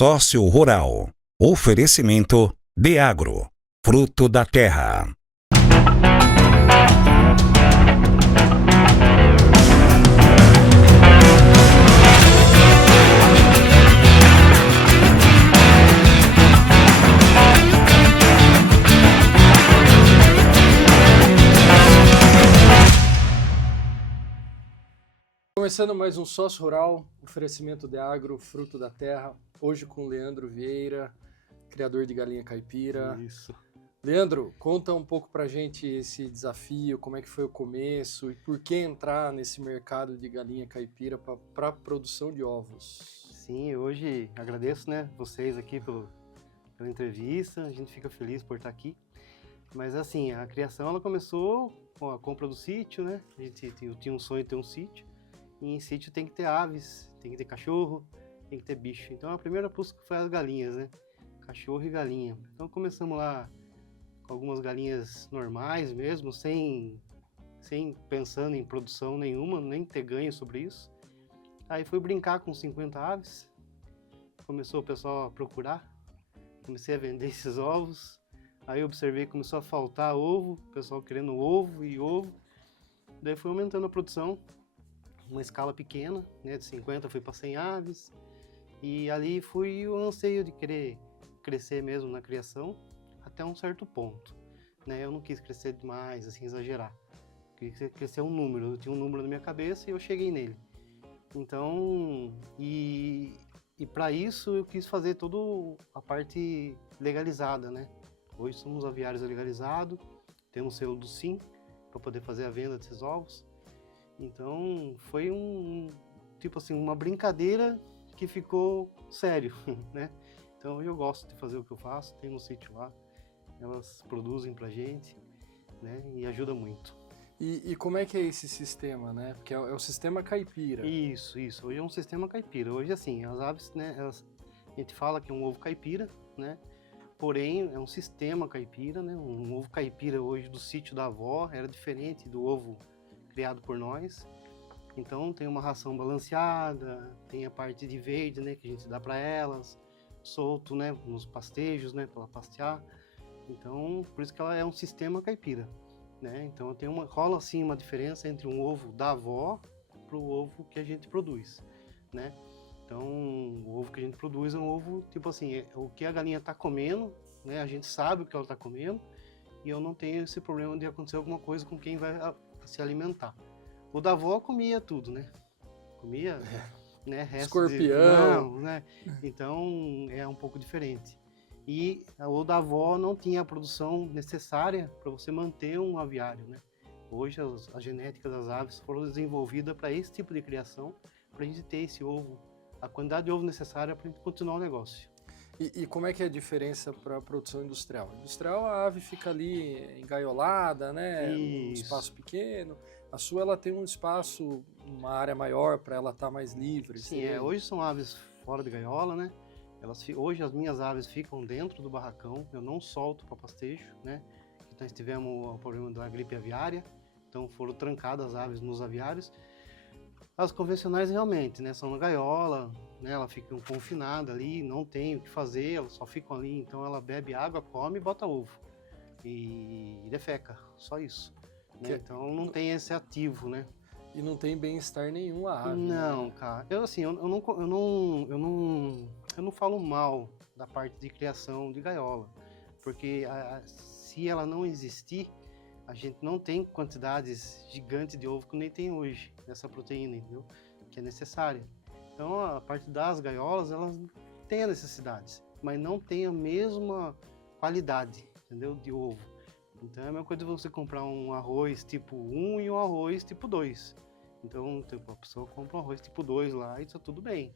Sócio Rural. Oferecimento Deagro, fruto da terra. Começando mais um Sócio Rural, oferecimento Deagro, fruto da terra, hoje com o Leandro Vieira, criador de galinha caipira. Isso. Leandro, conta um pouco pra gente esse desafio, como é que foi o começo e por que entrar nesse mercado de galinha caipira para produção de ovos. Sim, hoje agradeço, né, vocês aqui pela entrevista, a gente fica feliz por estar aqui. Mas assim, a criação ela começou com a compra do sítio, né? Eu tinha um sonho de ter um sítio. E em sítio tem que ter aves, tem que ter cachorro, tem que ter bicho. Então a primeira busca foi as galinhas, né? Cachorro e galinha. Então começamos lá com algumas galinhas normais mesmo, sem pensando em produção nenhuma, nem ter ganho sobre isso. Aí fui brincar com 50 aves, começou o pessoal a procurar, comecei a vender esses ovos. Aí eu observei que começou a faltar ovo, o pessoal querendo ovo e ovo. Daí fui aumentando a produção. Uma escala pequena, né, de 50 fui para 100 aves, e ali fui o anseio de querer crescer mesmo na criação, até um certo ponto, né, eu não quis crescer demais, assim, exagerar, queria crescer um número, eu tinha um número na minha cabeça e eu cheguei nele, então, e para isso eu quis fazer toda a parte legalizada, né, hoje somos aviários legalizados, temos selo do SIM, para poder fazer a venda desses ovos. Então foi tipo assim, uma brincadeira que ficou sério, né? Então hoje eu gosto de fazer o que eu faço, tem um sítio lá, elas produzem pra gente, né? E ajuda muito. E como é que é esse sistema, né? Porque é o sistema caipira. Isso. Hoje é um sistema caipira. Hoje assim, as aves, né? A gente fala que é um ovo caipira, né? Porém, é um sistema caipira, né? Um ovo caipira hoje do sítio da avó era diferente do ovo criado por nós, então tem uma ração balanceada, tem a parte de verde, né, que a gente dá para elas, solto, né, nos pastejos, né, para ela pastear. Então, por isso que ela é um sistema caipira, né? Então rola assim uma diferença entre um ovo da avó para o ovo que a gente produz, né? Então, o ovo que a gente produz é um ovo tipo assim, o que a galinha está comendo, né? A gente sabe o que ela está comendo e eu não tenho esse problema de acontecer alguma coisa com quem vai se alimentar. O da avó comia tudo, né? Comia, né? Escorpião. Não, né? Então é um pouco diferente. E o da avó não tinha a produção necessária para você manter um aviário, né? Hoje a genética das aves foram desenvolvidas para esse tipo de criação, para a gente ter esse ovo, a quantidade de ovo necessária para a gente continuar o negócio. E como é que é a diferença para a produção industrial? Industrial, a ave fica ali engaiolada, né? Um espaço pequeno. A sua, ela tem um espaço, uma área maior para ela estar mais livre. Sim, hoje são aves fora de gaiola, né? Hoje as minhas aves ficam dentro do barracão, eu não solto para pastejo, né? Então nós tivemos o problema da gripe aviária, então foram trancadas as aves nos aviários. As convencionais realmente, né, são na gaiola, né, ela fica confinada ali, não tem o que fazer, elas só ficam ali, então ela bebe água, come e bota ovo. E defeca, só isso. Né? Então não tem esse ativo, né? E não tem bem-estar nenhum a ave. Não, né? cara. Eu não falo mal da parte de criação de gaiola, porque se ela não existir, a gente não tem quantidades gigantes de ovo que nem tem hoje, dessa proteína, entendeu? Que é necessária. Então, a parte das gaiolas, elas têm as necessidades, mas não tem a mesma qualidade, entendeu? De ovo. Então, é a mesma coisa de você comprar um arroz tipo 1 e um arroz tipo 2. Então, a pessoa compra um arroz tipo 2 lá e está tudo bem.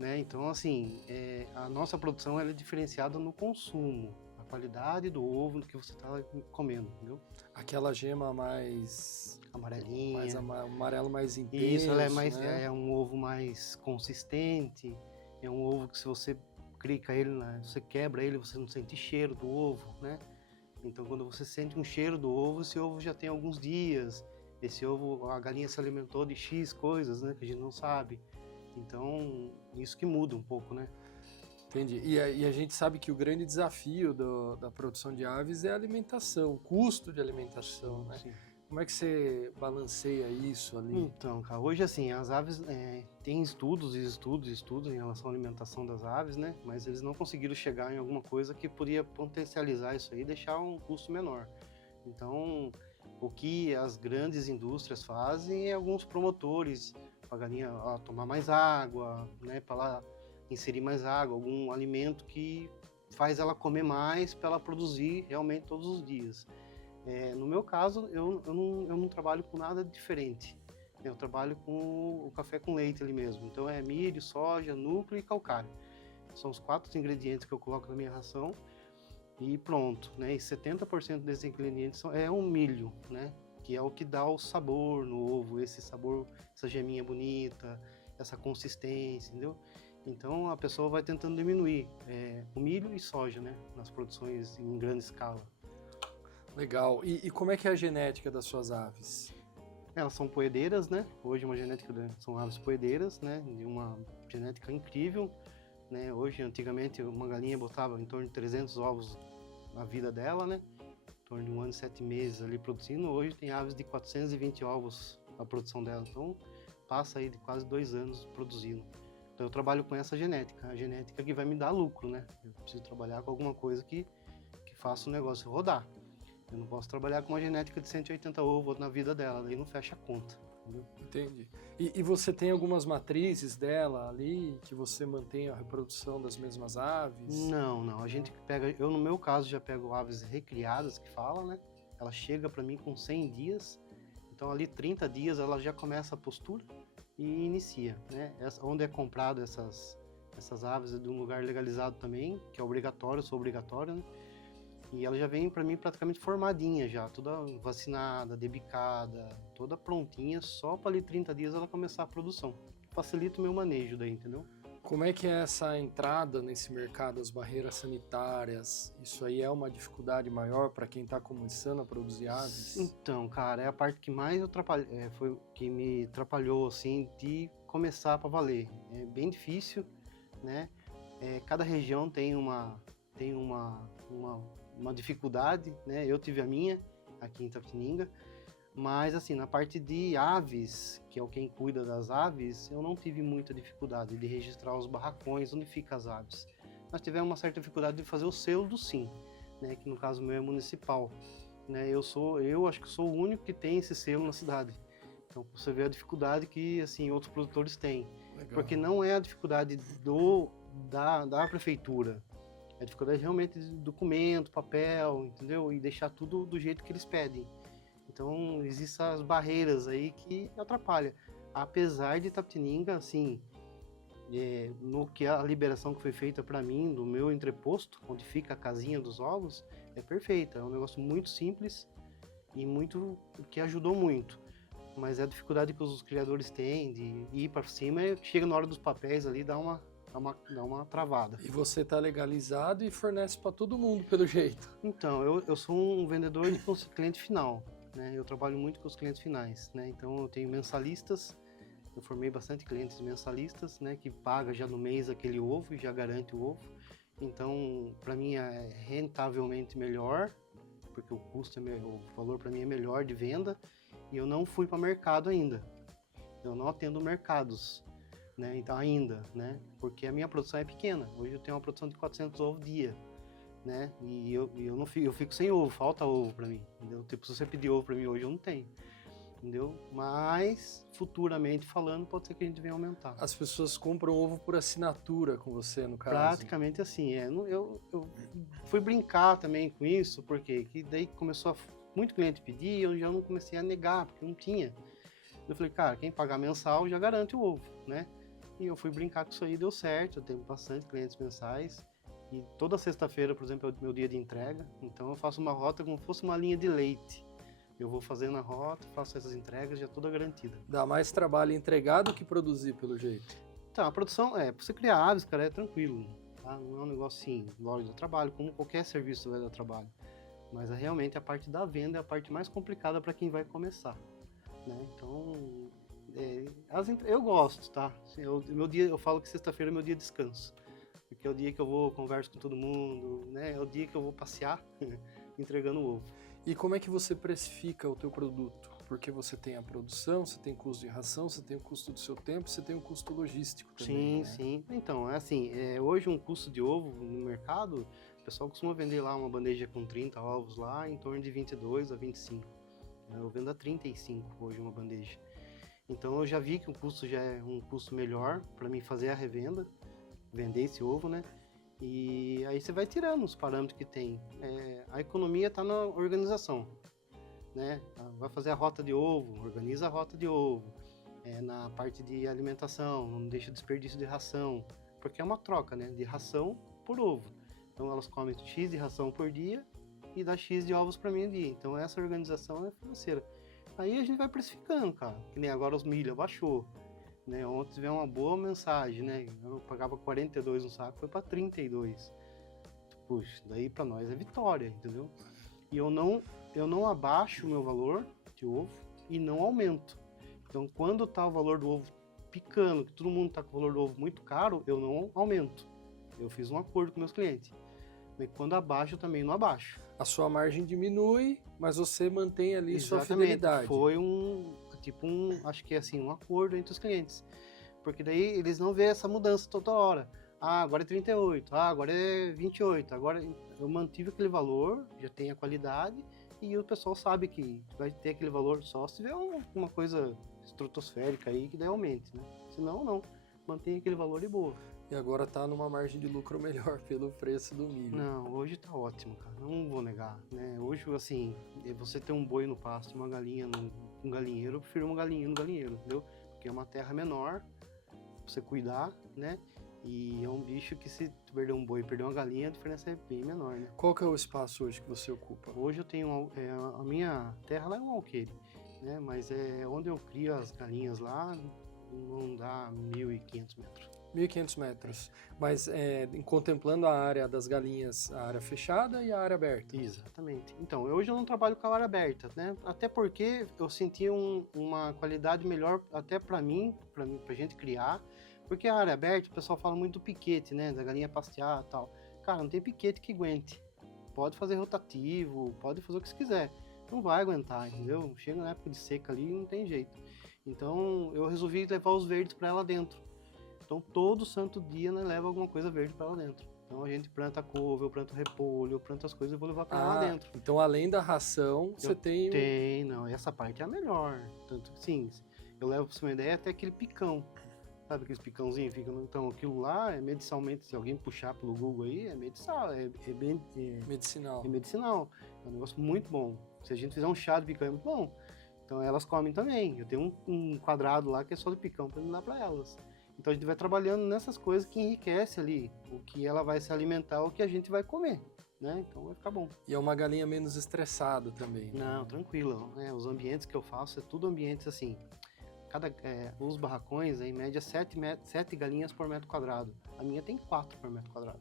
Né? Então, assim, a nossa produção ela é diferenciada no consumo. Qualidade do ovo que você está comendo, entendeu? Aquela gema mais amarelinha, mais amarelo mais intenso. Isso, ela é mais, né? É um ovo mais consistente. É um ovo que se você clica ele, você quebra ele, você não sente cheiro do ovo, né? Então, quando você sente um cheiro do ovo, esse ovo já tem alguns dias. Esse ovo, a galinha se alimentou de X coisas, né? Que a gente não sabe. Então, isso que muda um pouco, né? Entendi. E a gente sabe que o grande desafio da produção de aves é a alimentação, o custo de alimentação, né? Sim. Como é que você balanceia isso ali? Então, cara, hoje assim, as aves tem estudos em relação à alimentação das aves, né? Mas eles não conseguiram chegar em alguma coisa que poderia potencializar isso aí e deixar um custo menor. Então, o que as grandes indústrias fazem é alguns promotores para a galinha tomar mais água, né? Para ela inserir mais água, algum alimento que faz ela comer mais para ela produzir realmente todos os dias. No meu caso, eu não trabalho com nada diferente. Eu trabalho com o café com leite ali mesmo. Então é milho, soja, núcleo e calcário. São os 4 ingredientes que eu coloco na minha ração e pronto, né? E 70% desses ingredientes é um milho, né? Que é o que dá o sabor no ovo, esse sabor, essa geminha bonita, essa consistência, entendeu? Então a pessoa vai tentando diminuir o milho e soja, né? Nas produções em grande escala. Legal. E como é que é a genética das suas aves? Elas são poedeiras, né? Hoje são aves poedeiras, né? De uma genética incrível, né? Hoje, antigamente, uma galinha botava em torno de 300 ovos na vida dela, né? Em torno de 1 ano e 7 meses ali produzindo. Hoje tem aves de 420 ovos a produção dela. Então, passa aí de quase 2 anos produzindo. Então, eu trabalho com essa genética. A genética que vai me dar lucro, né? Eu preciso trabalhar com alguma coisa que faça o negócio rodar. Eu não posso trabalhar com uma genética de 180 ovos na vida dela, daí não fecha a conta. Entendeu? Entendi. E você tem algumas matrizes dela ali, que você mantém a reprodução das mesmas aves? Não. A gente pega, eu no meu caso já pego aves recriadas, que fala, né? Ela chega para mim com 100 dias, então ali 30 dias ela já começa a postura e inicia, né? Onde é comprado essas aves é de um lugar legalizado também, que é obrigatório, sou obrigatório, né? E ela já vem para mim praticamente formadinha já, toda vacinada, debicada, toda prontinha, só para ali 30 dias ela começar a produção. Facilita o meu manejo daí, entendeu? Como é que é essa entrada nesse mercado, as barreiras sanitárias? Isso aí é uma dificuldade maior para quem está começando a produzir aves? Então, cara, é a parte que mais foi o que me atrapalhou, assim, de começar para valer. É bem difícil, né? Cada região tem uma dificuldade, né? Eu tive a minha aqui em Itapetininga, mas assim, na parte de aves, que é quem cuida das aves, eu não tive muita dificuldade de registrar os barracões onde ficam as aves. Nós tivemos uma certa dificuldade de fazer o selo do SIM, né? Que no caso meu é municipal, né? Eu acho que sou o único que tem esse selo na cidade. Então você vê a dificuldade que assim outros produtores têm. Legal. Porque não é a dificuldade da prefeitura. É dificuldade realmente de documento, papel, entendeu? E deixar tudo do jeito que eles pedem. Então, existem as barreiras aí que atrapalham. Apesar de Itapetininga, assim, no que a liberação que foi feita para mim, do meu entreposto, onde fica a casinha dos ovos, é perfeita. É um negócio muito simples e que ajudou muito. Mas é a dificuldade que os criadores têm de ir para cima, chega na hora dos papéis ali, dá uma travada. E você está legalizado e fornece para todo mundo, pelo jeito. Então, eu sou um vendedor de cliente final, né? Eu trabalho muito com os clientes finais, né? Então, eu tenho mensalistas, eu formei bastante clientes mensalistas, né? Que paga já no mês aquele ovo e já garante o ovo. Então, para mim é rentavelmente melhor, porque o valor para mim é melhor de venda. E eu não fui para mercado ainda. Eu não atendo mercados. Né? Então ainda, né? Porque a minha produção é pequena. Hoje eu tenho uma produção de 400 ovos dia, né? E eu não fico, eu fico sem ovo, falta ovo para mim, entendeu? Tipo, se você pedir ovo para mim hoje eu não tenho, entendeu? Mas futuramente falando, pode ser que a gente venha aumentar. As pessoas compram ovo por assinatura com você, no caso? Praticamente assim, eu fui brincar também com isso, porque que daí começou muito cliente pedir e eu já não comecei a negar, porque não tinha. Eu falei, cara, quem pagar mensal já garante o ovo, né? E eu fui brincar com isso aí, deu certo. Eu tenho bastante clientes mensais. E toda sexta-feira, por exemplo, é o meu dia de entrega. Então eu faço uma rota como se fosse uma linha de leite. Eu vou fazendo a rota, faço essas entregas, já toda garantida. Dá mais trabalho entregar do que produzir, pelo jeito? Então, a produção, pra você criar aves, cara, é tranquilo. Tá? Não é um negócio assim, lógico, dá trabalho, como qualquer serviço vai dar trabalho. Mas realmente a parte da venda é a parte mais complicada para quem vai começar. Né? Então, eu gosto, tá? Eu falo que sexta-feira é meu dia de descanso. porque é o dia que eu vou, converso com todo mundo, né? É o dia que eu vou passear entregando o ovo. E como é que você precifica o teu produto? Porque você tem a produção, você tem custo de ração, você tem o custo do seu tempo, você tem o custo logístico também, Sim, né? sim. Então, é assim, hoje um custo de ovo no mercado, o pessoal costuma vender lá uma bandeja com 30 ovos lá em torno de 22 a 25. Eu vendo a 35 hoje uma bandeja. Então eu já vi que o custo já é um custo melhor para mim fazer a revenda, vender esse ovo, né? E aí você vai tirando os parâmetros que tem. A economia está na organização, né? Vai fazer a rota de ovo, organiza a rota de ovo. Na parte de alimentação, não deixa desperdício de ração, porque é uma troca, né? De ração por ovo. Então elas comem X de ração por dia e dá X de ovos para mim no dia. Então essa organização é financeira. Aí a gente vai precificando, cara. Que nem agora os milho abaixou. Né? Ontem tive uma boa mensagem, né? Eu pagava 42 no saco, foi para 32. Puxa, daí para nós é vitória, entendeu? E eu não abaixo o meu valor de ovo e não aumento. Então quando tá o valor do ovo picando, que todo mundo tá com o valor do ovo muito caro, eu não aumento. Eu fiz um acordo com meus clientes. Mas quando abaixo, eu também não abaixo. A sua margem diminui, mas você mantém ali sua Exatamente. fidelidade. Foi acho que assim, um acordo entre os clientes. Porque daí eles não vêem essa mudança toda hora. Ah, agora é 38, agora é 28. Agora eu mantive aquele valor, já tem a qualidade, e o pessoal sabe que vai ter aquele valor só se tiver uma coisa estratosférica aí que daí aumente, né? Senão, não. Mantém aquele valor e boa. E agora está numa margem de lucro melhor pelo preço do milho. Não, hoje tá ótimo, cara. Não vou negar, né? Hoje, assim, você ter um boi no pasto, uma galinha num galinheiro, eu prefiro uma galinha no galinheiro, entendeu? Porque é uma terra menor, pra você cuidar, né? E é um bicho que se perder um boi e perder uma galinha, a diferença é bem menor, né? Qual que é o espaço hoje que você ocupa? Hoje eu tenho, a minha terra lá é um alqueire, né? Mas onde eu crio as galinhas lá, não dá 1.500 metros. 1.500 metros, mas contemplando a área das galinhas, a área fechada e a área aberta. Exatamente. Então, hoje eu não trabalho com a área aberta, né? Até porque eu senti uma qualidade melhor até pra gente criar, porque a área aberta, o pessoal fala muito do piquete, né? Da galinha pastear e tal. Cara, não tem piquete que aguente. Pode fazer rotativo, pode fazer o que você quiser. Não vai aguentar, entendeu? Chega na época de seca ali, não tem jeito. Então, eu resolvi levar os verdes para ela dentro. Então, todo santo dia, né, leva alguma coisa verde para lá dentro. Então, a gente planta couve, eu planto repolho, eu planto as coisas e vou levar para lá dentro. Então, além da ração, você tem... Não, essa parte é a melhor. Tanto que, sim, eu levo, para você uma ideia, até aquele picão. Sabe aqueles picãozinhos? Então, aquilo lá é medicinalmente, se alguém puxar pelo Google aí, é medicinal, medicinal. É medicinal. É um negócio muito bom. Se a gente fizer um chá de picão, é muito bom. Então, elas comem também. Eu tenho um quadrado lá que é só de picão para dar para elas. Então a gente vai trabalhando nessas coisas que enriquece ali, o que ela vai se alimentar, o que a gente vai comer, né? Então vai ficar bom. E é uma galinha menos estressada também, né? Não, tranquilo, né? Os ambientes que eu faço é tudo ambientes assim, os barracões, em média 7 galinhas por metro quadrado. A minha tem 4 por metro quadrado,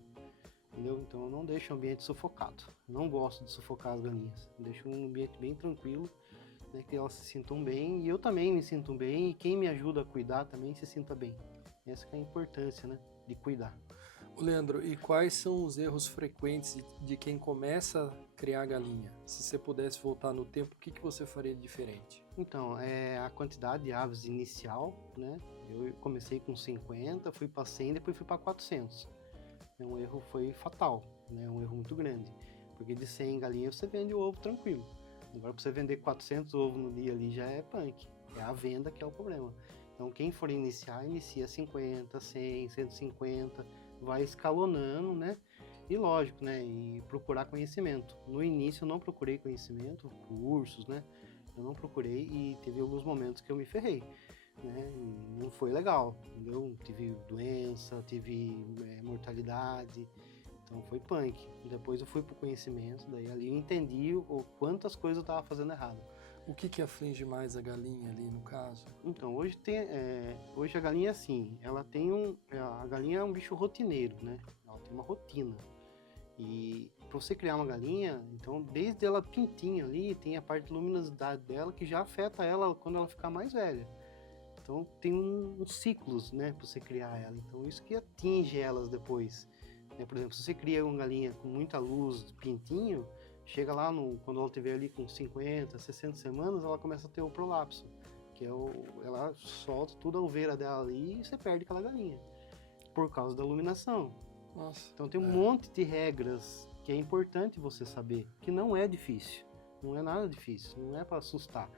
entendeu? Então eu não deixo o ambiente sufocado. Eu não gosto de sufocar as galinhas. Eu deixo um ambiente bem tranquilo, né? Que elas se sintam bem e eu também me sinto bem e quem me ajuda a cuidar também se sinta bem. Essa que é a importância, né, de cuidar. Leandro, e quais são os erros frequentes de quem começa a criar galinha? Se você pudesse voltar no tempo, o que você faria de diferente? Então, a quantidade de aves inicial, né? Eu comecei com 50, fui para 100, depois fui para 400. Um erro foi fatal, né? Um erro muito grande. Porque de 100 galinhas você vende o ovo tranquilo. Agora, para você vender 400 ovos no dia ali já é punk. É a venda que é o problema. Então, quem for iniciar, inicia 50, 100, 150, vai escalonando, né? E lógico, né? E procurar conhecimento. No início eu não procurei conhecimento, cursos, né? Eu não procurei e teve alguns momentos que eu me ferrei, né? E não foi legal, entendeu? Tive doença, tive mortalidade, então foi punk. Depois eu fui pro conhecimento, daí ali eu entendi quantas coisas eu tava fazendo errado. O que aflige mais a galinha ali, no caso? Então, hoje a galinha, assim, ela tem a galinha é um bicho rotineiro, né? Ela tem uma rotina. E para você criar uma galinha, então, desde ela pintinha ali, tem a parte de luminosidade dela que já afeta ela quando ela ficar mais velha. Então, tem uns ciclos, né, para você criar ela. Então, isso que atinge elas depois. Por exemplo, se você cria uma galinha com muita luz, pintinho, chega lá, quando ela estiver ali com 50, 60 semanas, ela começa a ter o prolapso, que ela solta toda a alveira dela ali e você perde aquela galinha, por causa da iluminação. Nossa. Então tem um monte de regras que é importante você saber, que não é difícil, não é nada difícil, não é para assustar.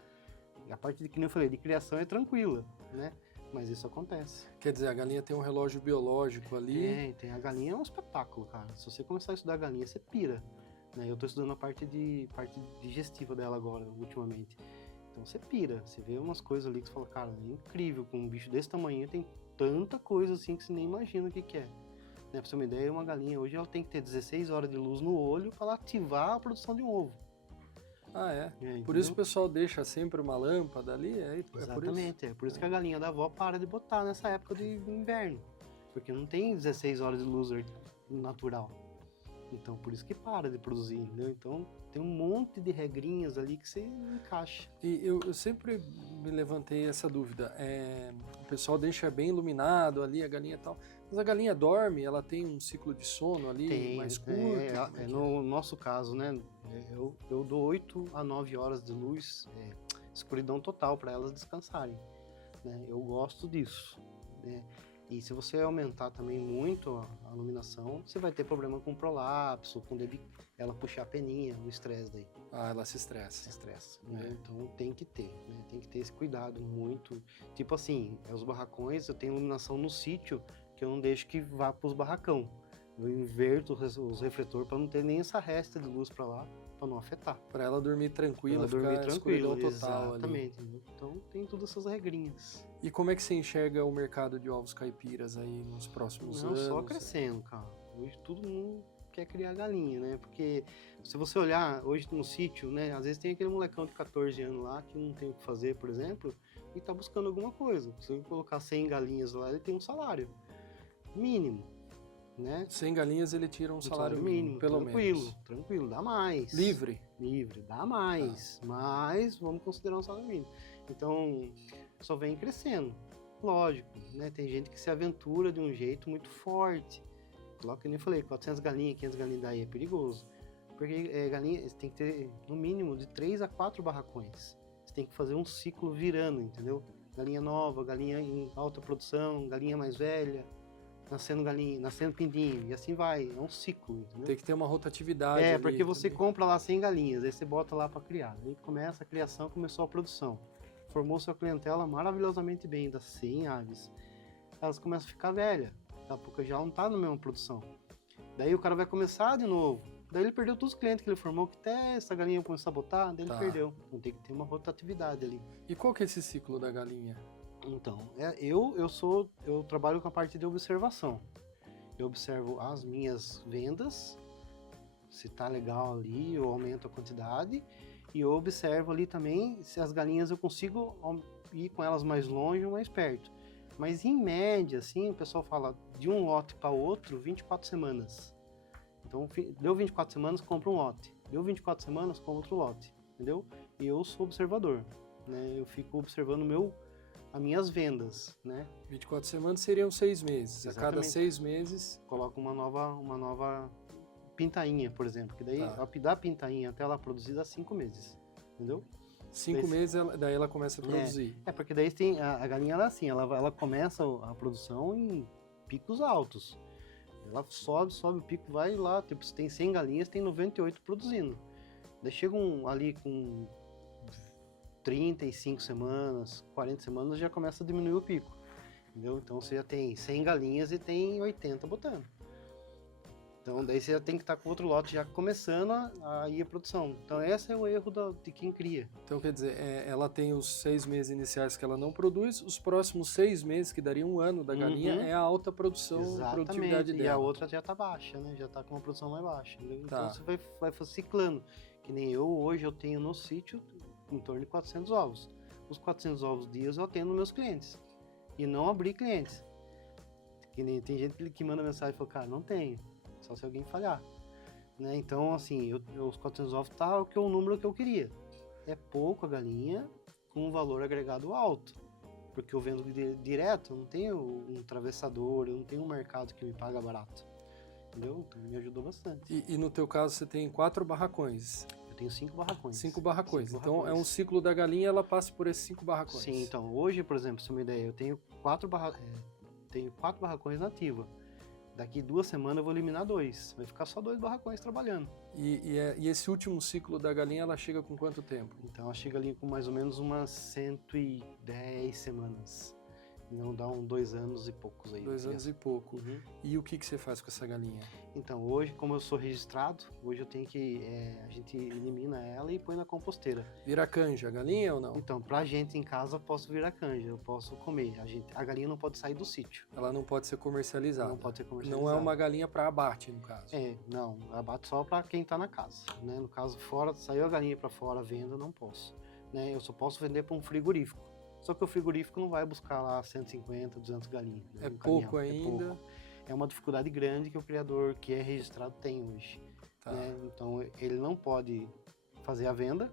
A parte de, que eu falei, de criação é tranquila, né? Mas isso acontece. Quer dizer, a galinha tem um relógio biológico ali. Tem. A galinha é um espetáculo, cara. Se você começar a estudar a galinha, você pira. Né? Eu tô estudando a parte digestiva dela agora, ultimamente. Então você pira. Você vê umas coisas ali que você fala, cara, é incrível. Com um bicho desse tamanho tem tanta coisa assim que você nem imagina o que é. Né? Pra você ter uma ideia, uma galinha hoje ela tem que ter 16 horas de luz no olho para ela ativar a produção de um ovo. Ah, é? Por isso o pessoal deixa sempre uma lâmpada ali? Exatamente, é por isso que a galinha da avó para de botar nessa época de inverno. Porque não tem 16 horas de luz natural. Então, por isso que para de produzir, entendeu? Então, tem um monte de regrinhas ali que você encaixa. E eu sempre me levantei essa dúvida. O pessoal deixa bem iluminado ali, a galinha e tal. Mas a galinha dorme, ela tem um ciclo de sono ali mais curto? No nosso caso, né? Eu dou 8 a 9 horas de luz, escuridão total para elas descansarem. Né? Eu gosto disso. Né? E se você aumentar também muito a iluminação, você vai ter problema com prolapso, com ela puxar a peninha, o estresse daí. Ah, ela se estressa. Se estressa. Então tem que ter, né? Tem que ter esse cuidado muito. Tipo assim, os barracões, eu tenho iluminação no sítio que eu não deixo que vá para os barracão. Eu inverto os refletores para não ter nem essa resta de luz para lá, para não afetar. Para ela dormir tranquila, dormir tranquila, total. Exatamente. Ali. Então tem todas essas regrinhas. E como é que você enxerga o mercado de ovos caipiras aí nos próximos anos? Só crescendo, cara. Hoje todo mundo quer criar galinha, né? Porque se você olhar hoje no sítio, né? Às vezes tem aquele molecão de 14 anos lá que não tem o que fazer, por exemplo, e tá buscando alguma coisa. Se eu colocar 100 galinhas lá, ele tem um salário mínimo. Né? 100 galinhas ele tira um salário mínimo, pelo menos. Tranquilo, dá mais. Livre, dá mais. Mas vamos considerar um salário mínimo. Então, só vem crescendo. Lógico, né? Tem gente que se aventura de um jeito muito forte. Logo que eu nem falei, 400 galinhas, 500 galinhas daí é perigoso. Porque galinha, você tem que ter no mínimo de 3 a 4 barracões. Você tem que fazer um ciclo virando, entendeu? Galinha nova, galinha em alta produção, galinha mais velha. Nascendo galinha, nascendo pintinho, e assim vai, é um ciclo, entendeu? Tem que ter uma rotatividade. Porque você compra lá 100 galinhas, aí você bota lá para criar. Aí começa a criação, começou a produção. Formou sua clientela maravilhosamente bem, das 100 aves. Elas começam a ficar velhas, daqui a pouco já não tá na mesma produção. Daí o cara vai começar de novo. Daí ele perdeu todos os clientes que ele formou, que até essa galinha começou a botar, daí ele perdeu. Então tem que ter uma rotatividade ali. E qual que é esse ciclo da galinha? Então, eu trabalho com a parte de observação. Eu observo as minhas vendas, se tá legal ali, eu aumento a quantidade, e eu observo ali também se as galinhas eu consigo ir com elas mais longe ou mais perto. Mas em média, assim, o pessoal fala de um lote para outro, 24 semanas. Então, deu 24 semanas, compra um lote. Deu 24 semanas, compra outro lote, entendeu? E eu sou observador, né? Eu fico observando as minhas vendas, né? 24 semanas seriam 6 meses. Exatamente. A cada 6 meses... Coloca uma nova pintainha, por exemplo. Que daí, da pintainha até ela produzir, dá 5 meses. Entendeu? 5 meses, daí ela começa a produzir. Porque daí tem a galinha, ela assim, ela começa a produção em picos altos. Ela sobe o pico, vai lá. Tipo, se tem 100 galinhas, tem 98 produzindo. Daí chega ali com 35 semanas, 40 semanas, já começa a diminuir o pico, entendeu? Então você já tem 100 galinhas e tem 80 botando. Então daí você já tem que estar com outro lote já começando a ir a produção. Então esse é o erro de quem cria. Então quer dizer, ela tem os 6 meses iniciais que ela não produz, os próximos 6 meses, que daria um ano da galinha, é a alta produção, produtividade dela. E a outra já está baixa, né? Já está com uma produção mais baixa. Entendeu? Então você vai ciclando. Que nem hoje eu tenho no sítio em torno de 400 ovos. Os 400 ovos dias eu atendo meus clientes. E não abrir clientes. Que nem tem gente que manda mensagem e fala, cara, não tenho. Só se alguém falhar. Né? Então, assim, os 400 ovos tá o número que eu queria. É pouco a galinha com um valor agregado alto. Porque eu vendo direto, eu não tenho um travessador, eu não tenho um mercado que me paga barato. entendeu? Então me ajudou bastante. E no teu caso você tem 4 barracões. Eu tenho 5 barracões. 5 barracões. 5 Então é barracões. um ciclo da galinha, ela passa por esses 5 barracões. Sim, então hoje, por exemplo, se uma ideia, eu tenho 4 barracões na ativa. Daqui 2 semanas eu vou eliminar 2. Vai ficar só 2 barracões trabalhando. E esse último ciclo da galinha, ela chega com quanto tempo? Então ela chega ali com mais ou menos umas 110 semanas. Não dá 2 anos e poucos aí. 2 anos e pouco. Uhum. E o que você faz com essa galinha? Então hoje, como eu sou registrado, hoje eu tenho que... a gente elimina ela e põe na composteira. Vira canja a galinha ou não? Então, pra gente em casa, eu posso virar canja, eu posso comer. A galinha não pode sair do sítio. Ela não pode ser comercializada. Não pode ser comercializada. Não é uma galinha para abate, no caso. Não, abate só para quem tá na casa, né? No caso, fora, saiu a galinha para fora, venda, não posso, né? Eu só posso vender para um frigorífico. Só que o frigorífico não vai buscar lá 150, 200 galinhas. Né, É no pouco caminhão. ainda. É pouco. É uma dificuldade grande que o criador que é registrado tem hoje. Tá. Né? Então, ele não pode fazer a venda,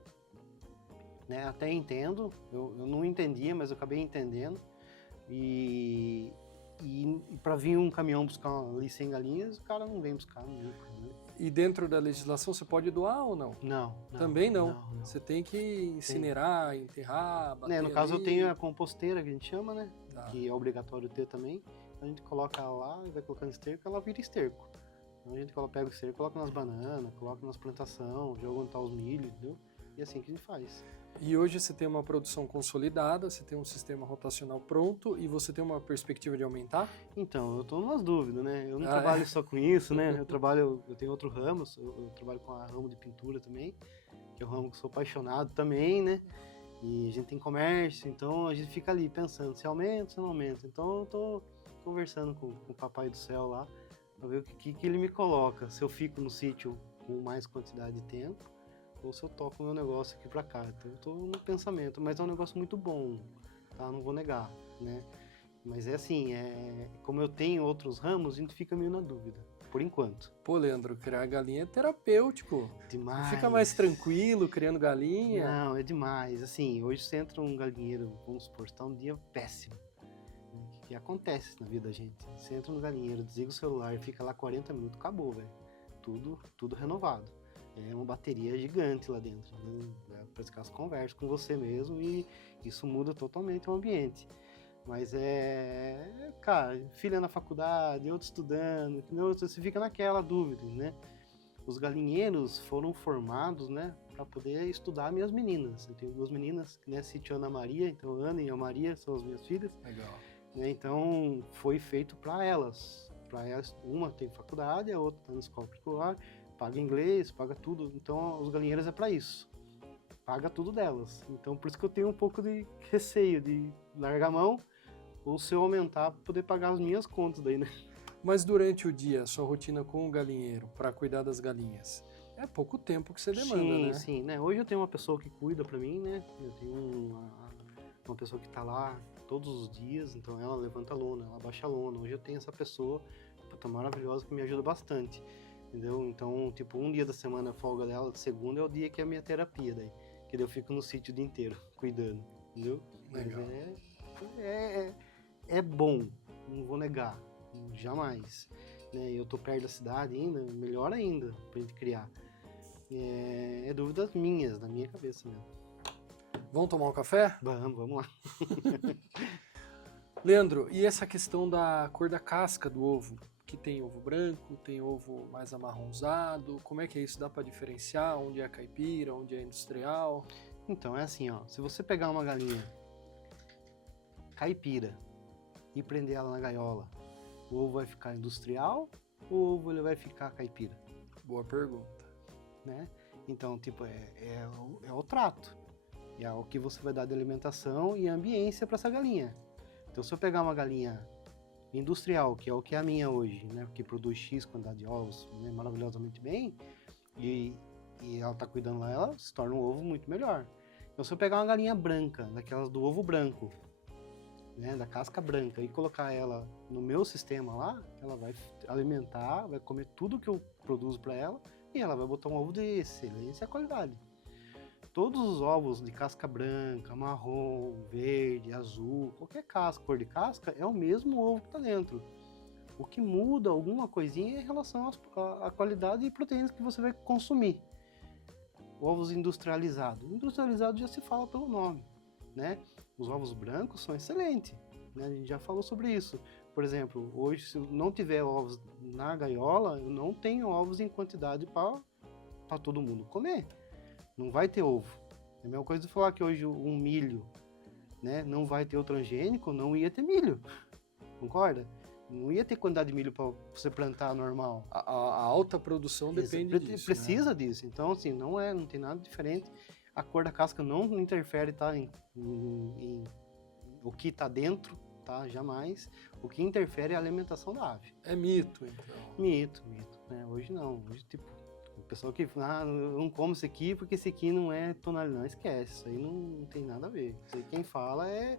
né? Até entendo, eu não entendia, mas eu acabei entendendo. E para vir um caminhão buscar ali 100 galinhas, o cara não vem buscar nunca, né? E dentro da legislação você pode doar ou não? Não. Também não. Você tem que incinerar, enterrar, bater no caso ali. eu tenho a composteira que a gente chama, né? Tá. Que é obrigatório ter também. A gente coloca lá e vai colocando esterco, ela vira esterco. Então a gente pega o esterco, coloca nas bananas, coloca nas plantações, joga onde tá os milhos, entendeu? E é assim que a gente faz. E hoje você tem uma produção consolidada, você tem um sistema rotacional pronto e você tem uma perspectiva de aumentar? Então, eu tô numas dúvidas, né? Eu não trabalho só com isso, né? Eu tenho outro ramo, eu trabalho com a ramo de pintura também, que é um ramo que eu sou apaixonado também, né? E a gente tem comércio, então a gente fica ali pensando se aumenta, se não aumenta. Então eu tô conversando com o papai do céu lá, pra ver o que ele me coloca, se eu fico no sítio com mais quantidade de tempo, ou se eu toco o meu negócio aqui pra cá. Então eu tô no pensamento, mas é um negócio muito bom, tá? Não vou negar, né? Mas é assim, como eu tenho outros ramos, a gente fica meio na dúvida, por enquanto. Pô, Leandro, criar galinha é terapêutico. Demais. Fica mais tranquilo criando galinha. Não, é demais. Assim, hoje você entra num galinheiro, vamos supor, está um dia péssimo. O que acontece na vida da gente? Você entra no galinheiro, desliga o celular e fica lá 40 minutos, acabou, velho. Tudo renovado. É uma bateria gigante lá dentro, né? Parece que elas conversam com você mesmo e isso muda totalmente o ambiente. Mas cara, filha na faculdade, outro estudando, entendeu? Você fica naquela dúvida, né? Os galinheiros foram formados, né, para poder estudar minhas meninas. Eu tenho 2 meninas, né, Sítio Ana Maria, então Ana e a Maria são as minhas filhas. Legal. Né, então foi feito para elas. Uma tem faculdade, a outra está na escola particular, paga inglês, paga tudo. Então os galinheiros é para isso. Paga tudo delas. Então por isso que eu tenho um pouco de receio de largar a mão ou se eu aumentar para poder pagar as minhas contas daí, né? Mas durante o dia, sua rotina com o galinheiro, para cuidar das galinhas, é pouco tempo que você demanda, né? Sim, né? Hoje eu tenho uma pessoa que cuida para mim, né? Eu tenho uma pessoa que tá lá todos os dias, então ela levanta a lona, ela baixa a lona. Hoje eu tenho essa pessoa tá maravilhosa que me ajuda bastante, entendeu? Então, tipo, um dia da semana a folga dela, de segunda, é o dia que é a minha terapia daí, que daí eu fico no sítio o dia inteiro, cuidando, entendeu? Legal. Mas é bom, não vou negar, jamais. Né? Eu tô perto da cidade ainda, melhor ainda pra gente criar. É dúvidas minhas, da minha cabeça mesmo. Vamos tomar um café? Vamos lá. Leandro, e essa questão da cor da casca do ovo? Que tem ovo branco, tem ovo mais amarronzado, como é que é isso? Dá para diferenciar onde é caipira, onde é industrial? Então, é assim, ó, se você pegar uma galinha caipira e prender ela na gaiola, o ovo vai ficar industrial ou o ovo ele vai ficar caipira? Boa pergunta. Né? Então, tipo, é o trato. É o que você vai dar de alimentação e ambiência para essa galinha. Então, se eu pegar uma galinha industrial, que é o que é a minha hoje, né, que produz X quantidade de ovos, né, maravilhosamente bem, e ela tá cuidando lá, ela se torna um ovo muito melhor. Então, se eu pegar uma galinha branca, daquelas do ovo branco, né, da casca branca, e colocar ela no meu sistema lá, ela vai alimentar, vai comer tudo que eu produzo para ela, e ela vai botar um ovo de excelência e qualidade. Todos os ovos de casca branca, marrom, verde, azul, qualquer casca, cor de casca, é o mesmo ovo que está dentro. O que muda alguma coisinha é em relação à qualidade e proteínas que você vai consumir. Ovos industrializados. Industrializado já se fala pelo nome, né? Os ovos brancos são excelentes, né? A gente já falou sobre isso. Por exemplo, hoje, se eu não tiver ovos na gaiola, eu não tenho ovos em quantidade para todo mundo comer. Não vai ter ovo. É a mesma coisa de falar que hoje um milho, né, não vai ter o transgênico, não ia ter milho. Concorda? Não ia ter quantidade de milho para você plantar normal. A alta produção depende disso. Precisa, né? disso. Então, assim, não tem nada diferente. A cor da casca não interfere, tá, em o que está dentro, tá? Jamais. O que interfere é a alimentação da ave. É mito, então. Mito. Né? Hoje não. Hoje, tipo, o pessoal que fala, eu não como esse aqui porque esse aqui não é tonalidade. Não, esquece. Isso aí não tem nada a ver. Isso aí quem fala é,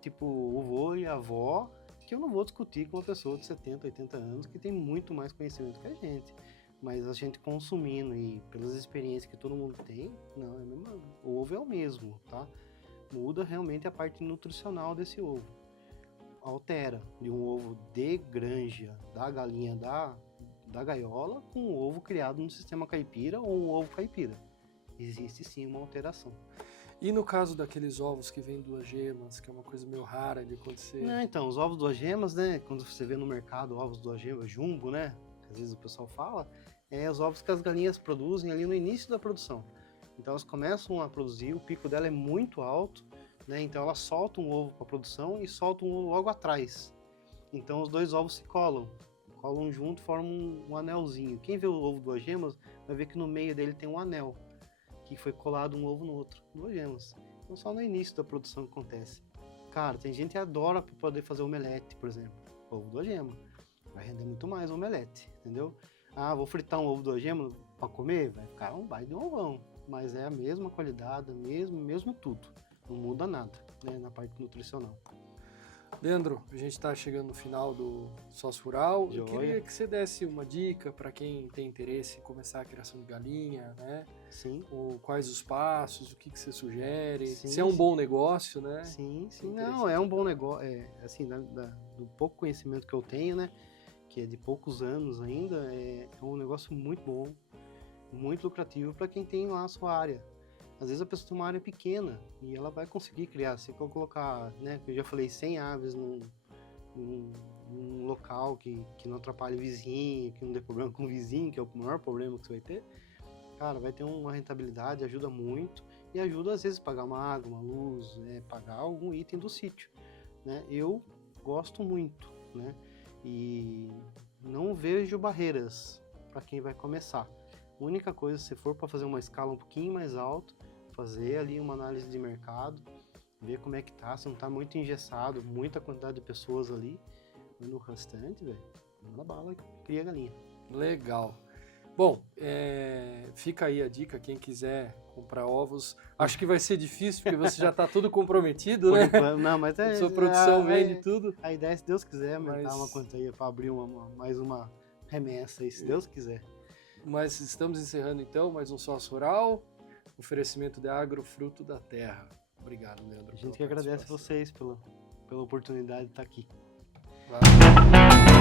tipo, o vô e a avó, que eu não vou discutir com uma pessoa de 70, 80 anos que tem muito mais conhecimento que a gente. Mas a gente consumindo e pelas experiências que todo mundo tem, não, é mesmo, o ovo é o mesmo, tá? Muda realmente a parte nutricional desse ovo. Altera de um ovo de granja, da galinha da gaiola, com um ovo criado no sistema caipira ou um ovo caipira. Existe sim uma alteração. E no caso daqueles ovos que vêm duas gemas, que é uma coisa meio rara de acontecer? Então, os ovos duas gemas, né? Quando você vê no mercado ovos duas gemas, jumbo, né? Às vezes o pessoal fala, é os ovos que as galinhas produzem ali no início da produção. Então elas começam a produzir, o pico dela é muito alto, né? Então ela solta um ovo para a produção e solta um ovo logo atrás. Então os dois ovos se colam junto, formam um anelzinho. Quem vê o ovo duas gemas vai ver que no meio dele tem um anel, que foi colado um ovo no outro, duas gemas. Então só no início da produção que acontece. Cara, tem gente que adora para poder fazer omelete, por exemplo, ovo duas gemas. Vai render muito mais o omelete, entendeu? Ah, vou fritar um ovo duas gemas para comer? Vai ficar um baita de um ovão. Mas é a mesma qualidade, mesmo tudo. Não muda nada, né, na parte nutricional. Leandro, a gente está chegando no final do Sócio Rural. Joia. Eu queria que você desse uma dica para quem tem interesse em começar a criação de galinha, né? Sim. Ou quais os passos, o que você sugere? Sim, se é um bom negócio, né? Sim. Não, é um bom negócio. Assim, do pouco conhecimento que eu tenho, né? Que é de poucos anos ainda, é um negócio muito bom, muito lucrativo para quem tem lá a sua área. Às vezes a pessoa tem uma área pequena e ela vai conseguir criar. Se eu colocar, né, eu já falei, 100 aves num local que não atrapalhe o vizinho, que não dê problema com o vizinho, que é o maior problema que você vai ter, cara, vai ter uma rentabilidade, ajuda muito e ajuda às vezes a pagar uma água, uma luz, pagar algum item do sítio, né? Eu gosto muito, né? E não vejo barreiras para quem vai começar. A única coisa, se for para fazer uma escala um pouquinho mais alta, fazer ali uma análise de mercado, ver como é que tá, se não tá muito engessado, muita quantidade de pessoas ali, e no restante, velho, manda bala e cria galinha. Legal. Bom, fica aí a dica, quem quiser comprar ovos. Acho que vai ser difícil, porque você já está tudo comprometido, né? Não, mas sua produção vende tudo. A ideia é, se Deus quiser, aumentar uma quantia aí para abrir mais uma remessa aí, se Deus quiser. Mas estamos encerrando então mais um Sócio Rural, oferecimento de agro, fruto da terra. Obrigado, Leandro. A gente que agradece vocês pela oportunidade de estar aqui. Valeu.